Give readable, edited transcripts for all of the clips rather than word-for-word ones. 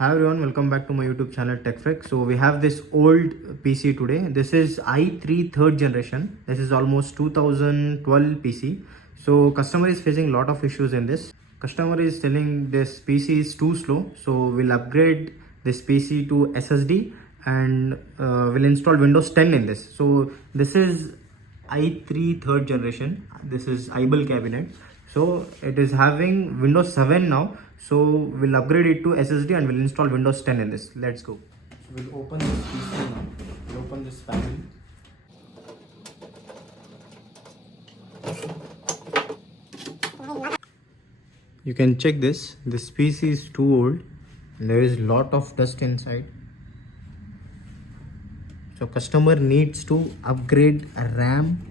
Hi everyone, welcome back to my YouTube channel TechFreak. So we have this old PC today. This is i3 third generation. This is almost 2012 PC. So customer is facing a lot of issues in this. Customer is telling this PC is too slow. So we'll upgrade this PC to SSD and we'll install Windows 10 in this. So this is i3 third generation. This is iBull cabinet. So it is having Windows 7 now. So we'll upgrade it to SSD and we'll install Windows 10 in this. Let's go. So we'll open this PC now. We'll open this panel. You can check this. This PC is too old and there is lot of dust inside. So customer needs to upgrade a RAM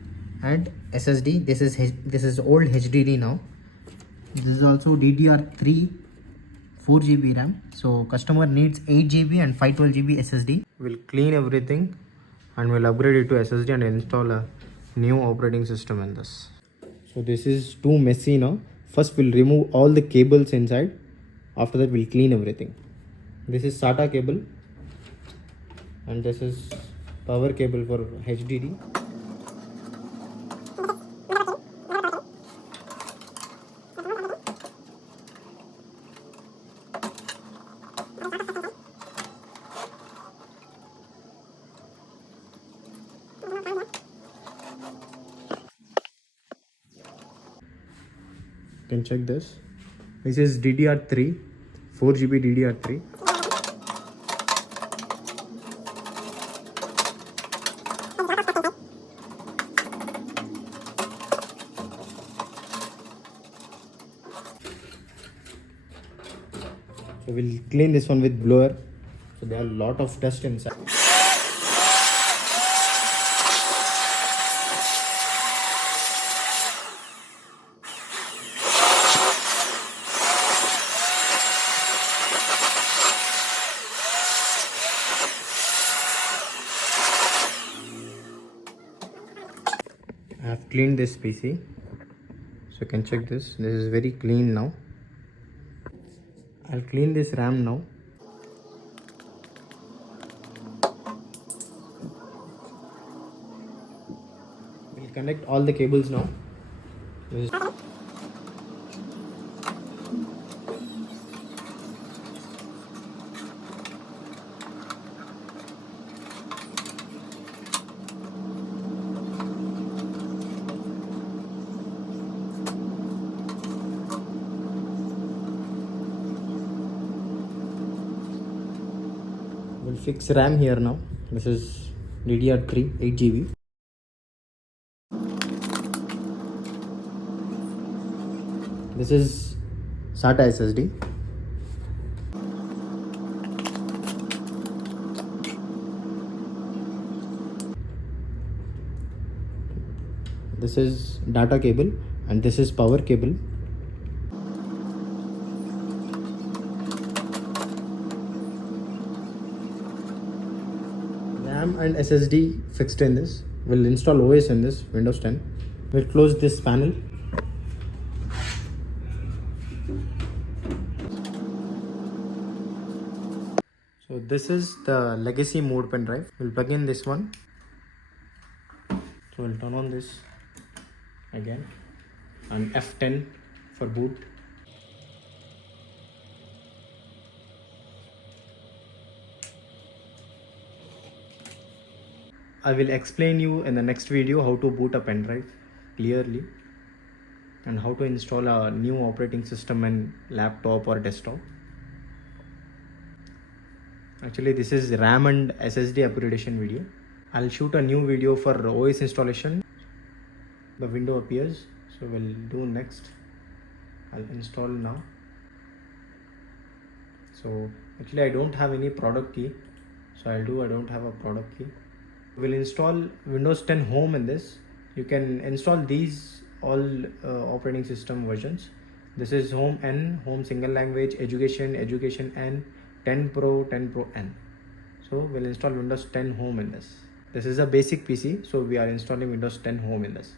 and SSD. This is old HDD now. This is also DDR3 4GB RAM. So customer needs 8GB and 512GB SSD. We'll clean everything and we'll upgrade it to SSD and install a new operating system in this. So this is too messy now. First we'll remove all the cables inside. After that we'll clean everything. This is SATA cable and this is power cable for HDD. You can check this. This is DDR3, 4GB DDR3. So we'll clean this one with blower. So there are a lot of dust inside. I have cleaned this PC, so you can check this. This is very clean now. I'll clean this RAM now. We'll connect all the cables now. We'll fix RAM here now. This is DDR3 8GB. This is SATA SSD. This is data cable and this is power cable. RAM and SSD fixed in this. We'll install OS in this, Windows 10. We'll close this panel. So this is the legacy mode pen drive. We'll plug in this one. So we'll turn on this again and F10 for boot. I will explain you in the next video how to boot a pen drive clearly and how to install a new operating system in laptop or desktop. Actually, this is RAM and SSD upgradation video. I'll shoot a new video for OS installation. The window appears, so we'll do next. I'll install now. So actually I don't have any product key, so I don't have a product key. We'll install Windows 10 Home in this. You can install these all operating system versions. This is Home N, Home Single Language, Education, Education N, 10 Pro, 10 Pro N. So we'll install Windows 10 Home in this. This is a basic PC, so we are installing Windows 10 Home in this.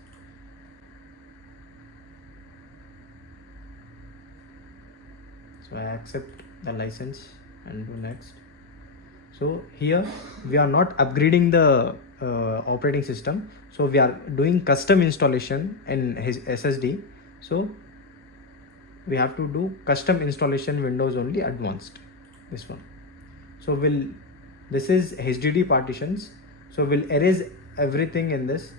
So I accept the license and do next. So here we are not upgrading the operating system, so we are doing custom installation in his SSD. So we have to do custom installation Windows only advanced, this one. So this is HDD partitions, so we'll erase everything in this.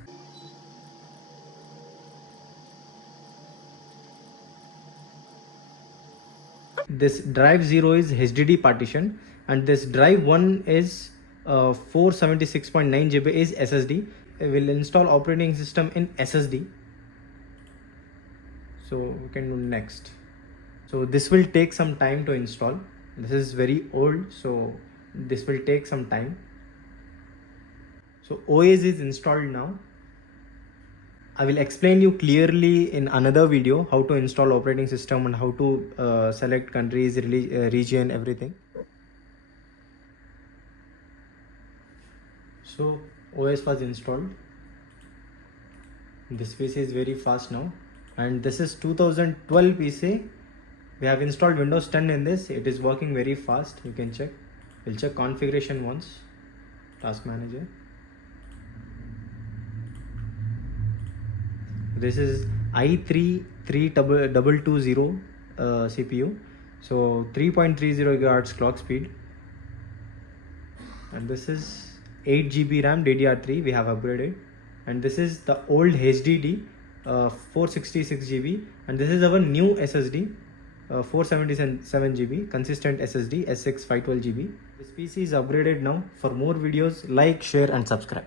This drive 0 is HDD partition, and this drive 1 is 476.9 GB is SSD. We'll install operating system in SSD. So we can do next. So this will take some time to install. This is very old, so this will take some time. So OS is installed now. I will explain you clearly in another video how to install operating system and how to select countries, region, everything. So OS was installed. This PC is very fast now, and this is 2012 PC. We have installed Windows 10 in this. It is working very fast. You can check. We'll check configuration once. Task manager. This is i3 3220 CPU. So 3.30 GHz clock speed. And this is 8 GB RAM DDR3. We have upgraded. And this is the old HDD 466 GB. And this is our new SSD. 477 GB consistent SSD S6 512 GB. This PC is upgraded now. For more videos, like, share and subscribe.